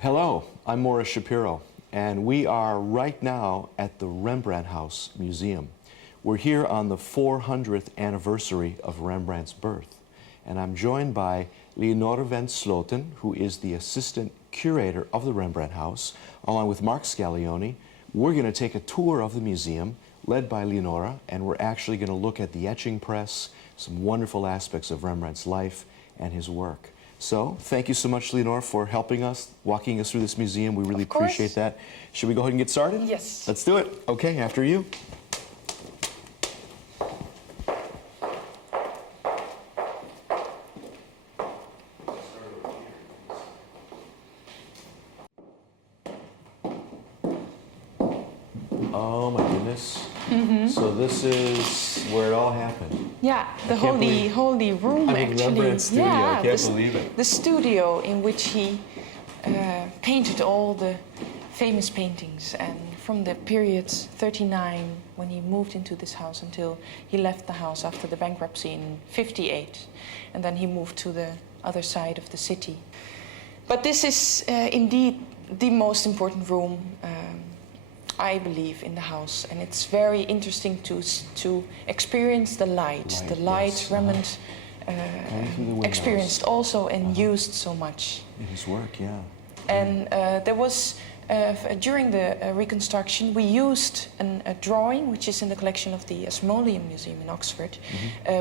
Hello, I'm Morris Shapiro, and we are right now at the Rembrandt House Museum. We're here on the 400th anniversary of Rembrandt's birth, and I'm joined by Leonora van Sloten, who is the assistant curator of the Rembrandt House, along with Marc Scaglione. We're going to take a tour of the museum, led by Leonora, and we're actually going to look at the etching press, some wonderful aspects of Rembrandt's life and his work. So, thank you so much, Leonora, for helping us, walking us through this museum. We really appreciate that. Should we go ahead and get started? Yes. Let's do it. Okay, after you. Oh my goodness. So this is where it all happened. Yeah, the holy room, actually. Rembrandt's studio, yeah, I can't believe it. The studio in which he painted all the famous paintings, and from the period 39, when he moved into this house, until he left the house after the bankruptcy in 58, and then he moved to the other side of the city. But this is indeed the most important room, I believe, in the house, and it's very interesting to experience the light. The light yes. Rembrandt experienced also and used so much. In his work, yeah. And there was, during the reconstruction, we used a drawing which is in the collection of the Ashmolean Museum in Oxford,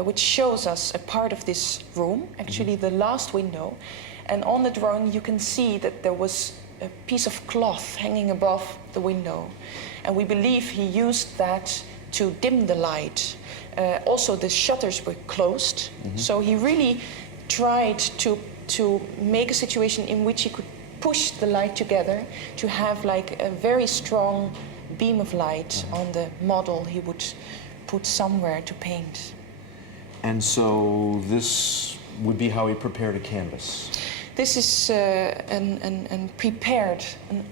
which shows us a part of this room, actually the last window. And on the drawing you can see that there was a piece of cloth hanging above the window, and we believe he used that to dim the light. Also the shutters were closed, so he really tried to make a situation in which he could push the light together to have like a very strong beam of light on the model he would put somewhere to paint. And so this would be how he prepared a canvas. This is an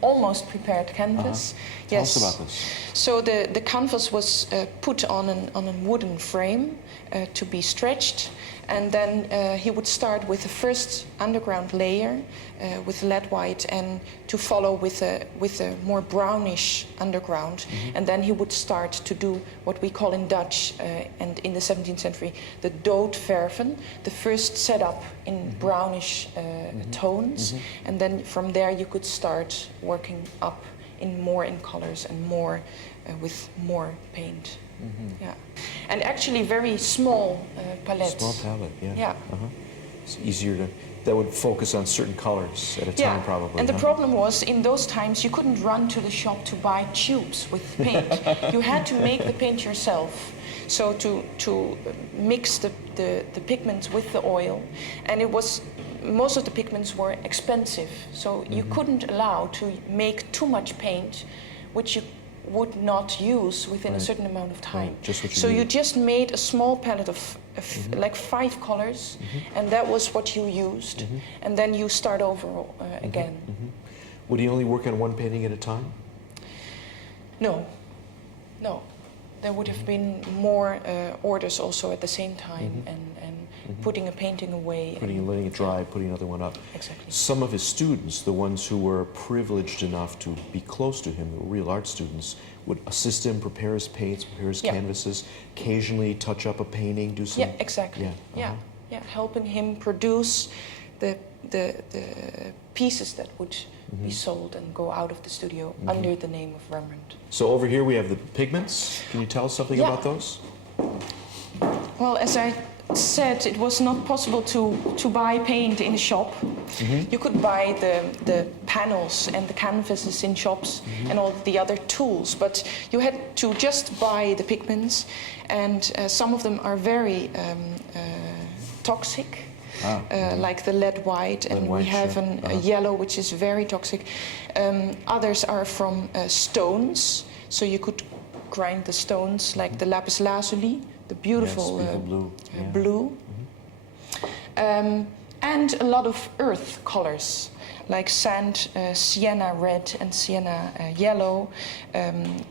almost prepared canvas. Yes. Tell us about this. So the canvas was put on a wooden frame to be stretched, and then he would start with the first underground layer with lead white, and to follow with a more brownish underground, and then he would start to do what we call in Dutch and in the 17th century the doodverven, the first setup in brownish tones, and then from there you could start working up in colors and more with more paint. Yeah, and actually very small palettes. Small palette, yeah. Yeah. It's easier to. That would focus on certain colors at a time, probably. And the problem was, in those times, you couldn't run to the shop to buy tubes with paint. You had to make the paint yourself. So to mix the pigments with the oil, and it was. Most of the pigments were expensive, so you couldn't allow to make too much paint, which you would not use within a certain amount of time. So you just made a small palette of like 5 colors, and that was what you used, and then you start over again. Would he only work on one painting at a time? No. There would have been more orders also at the same time, and putting a painting away. Letting it dry, putting another one up. Exactly. Some of his students, the ones who were privileged enough to be close to him, the real art students, would assist him, prepare his paints, prepare his canvases, occasionally touch up a painting, do some... Yeah, exactly. Yeah, helping him produce the pieces that would be sold and go out of the studio under the name of Rembrandt. So over here we have the pigments. Can you tell us something about those? Well, as I said, it was not possible to buy paint in a shop. You could buy the panels and the canvases in shops and all the other tools, but you had to just buy the pigments, and some of them are very toxic. Like the lead white, and we have a yellow which is very toxic. Others are from stones, so you could grind the stones, like the lapis lazuli, the beautiful blue. And a lot of earth colors, like sand, sienna red and sienna yellow.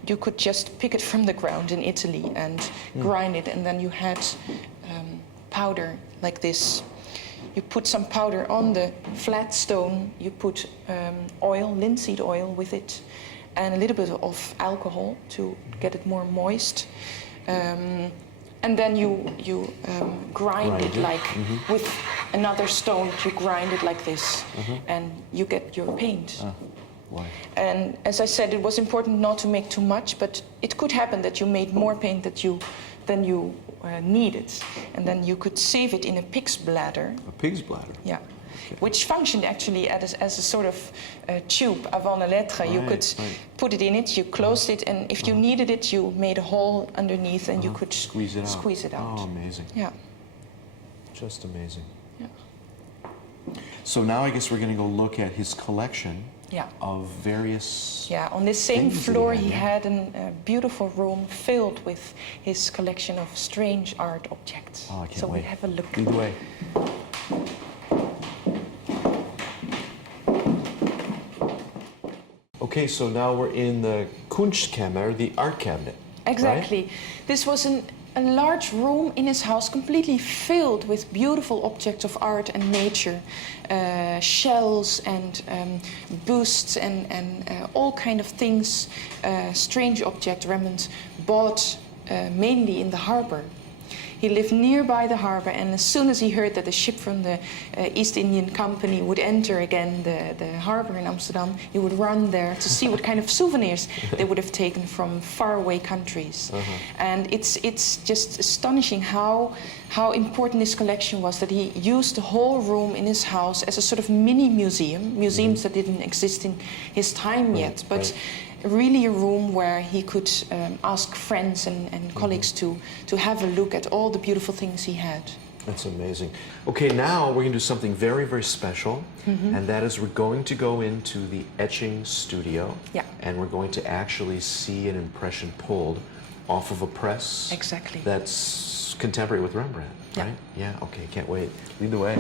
You could just pick it from the ground in Italy and grind it, and then you had powder like this. you put some powder on the flat stone, you put oil, linseed oil with it, and a little bit of alcohol to get it more moist. And then you grind it like with another stone, you grind it like this, and you get your paint. Why? And as I said, it was important not to make too much, but it could happen that you made more paint than you needed. And then you could save it in a pig's bladder. A pig's bladder? Yeah. Okay. Which functioned actually as a sort of tube avant la lettre. You could put it in it, you closed it, and if you needed it, you made a hole underneath and you could squeeze it out. Oh, amazing. Yeah. Just amazing. Yeah. So now I guess we're going to go look at his collection yeah. of various. Yeah, on this same floor he had yeah. a beautiful room filled with his collection of strange art objects. Oh, I can't so wait. we have a look. Lead the way. Okay, so now we're in the Kunstkammer, the art cabinet. Exactly. Right? This was a large room in his house completely filled with beautiful objects of art and nature, shells and busts and all kind of things, strange objects Rembrandt bought mainly in the harbor. He lived nearby the harbor, and as soon as he heard that the ship from the East Indian Company would enter again the harbor in Amsterdam, he would run there to see what kind of souvenirs they would have taken from faraway countries. And it's just astonishing how important this collection was, that he used the whole room in his house as a sort of mini museum, museums that didn't exist in his time yet, but really a room where he could ask friends and colleagues to have a look at all the beautiful things he had. That's amazing. Okay, now we're going to do something very, very special, and that is we're going to go into the etching studio, and we're going to actually see an impression pulled off of a press that's contemporary with Rembrandt, right? Yeah, okay, can't wait. Lead the way.